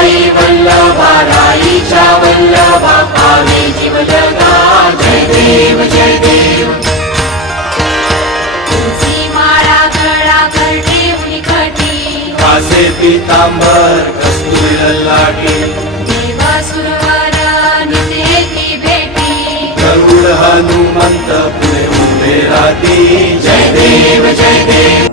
आई वल्लभा राईच्या वल्लभा पावे जीव जगा जय देव जय देव तुझी माळा गळा करते उनिखटी कासे पीतांबर कस्तुरी ललाटी देवा सुरवर नितेती भेटी गरुड हनुमंत पुढे उभे राहती जय देव जय देव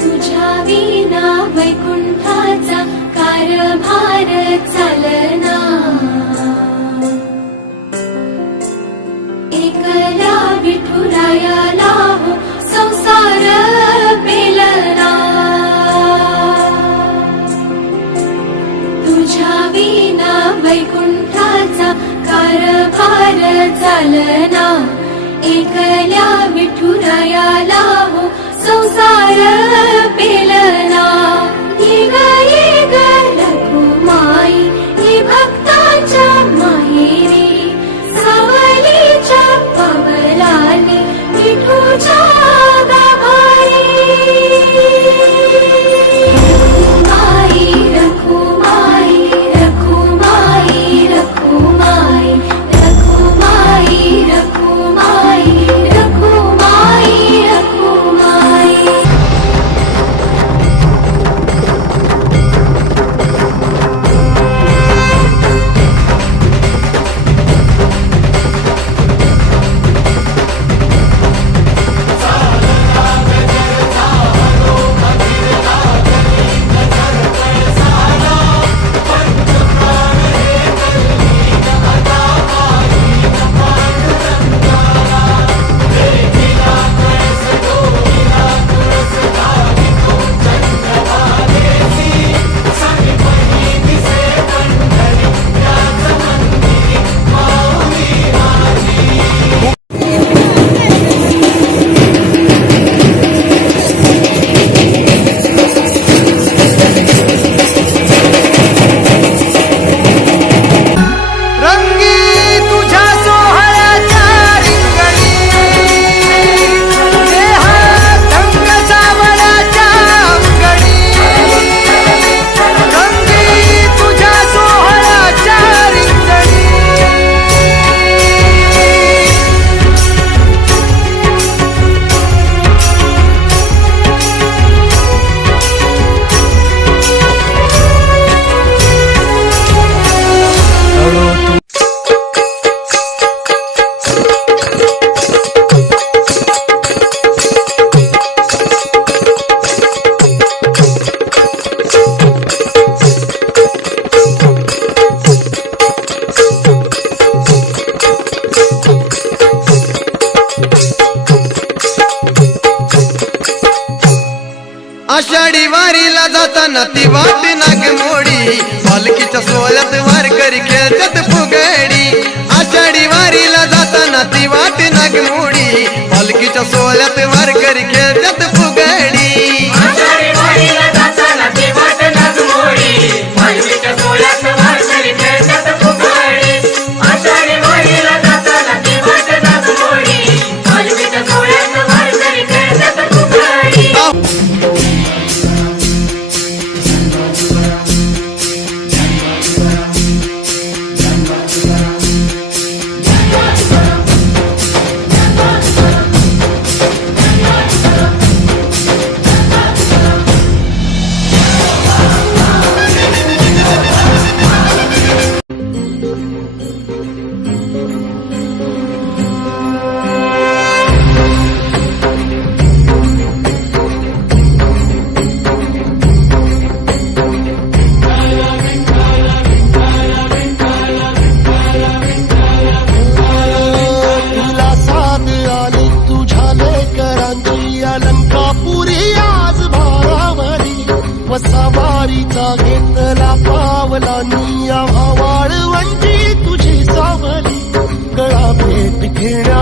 तुझ्या विना वैकुंठाचा कारभार चालना एकला विठुरायाला हो संसार पेलना तुझ्या विना वैकुंठाचा कारभार चालना एकल्या विठुरायाला हो संसार पेलना ये ग रघुमाई ही भक्ताच्या माहेरी सावलीच्या पवलानी विठूच्या गाभारी रघुमाई रघुमाई रघुमाई रघुमाई रघुमाई रघुमाई रघुमाई रघुमाई आषाढी वारीला जाताना ती वाट नागमोडी पालखीच्या सोहळ्यात वारकरी खेळतात फुगडी आषाढी वारीला जाताना ती वाट नागमोडी पालखीच्या सोहळ्यात वारकरी खेळतात फुगडी आषाढी वारीला जाताना ती वाट नागमोडी पालखीच्या सोहळ्यात वारकरी खेळतात फुगडी आषाढी वारीला जाताना ती वाट नागमोडी पालखीच्या सोहळ्यात वारकरी खेळतात फुगडी सवारीचा घेतला पावलांनी आव्हा वाळवंटी तुझी सावली गळा भेट घेण्या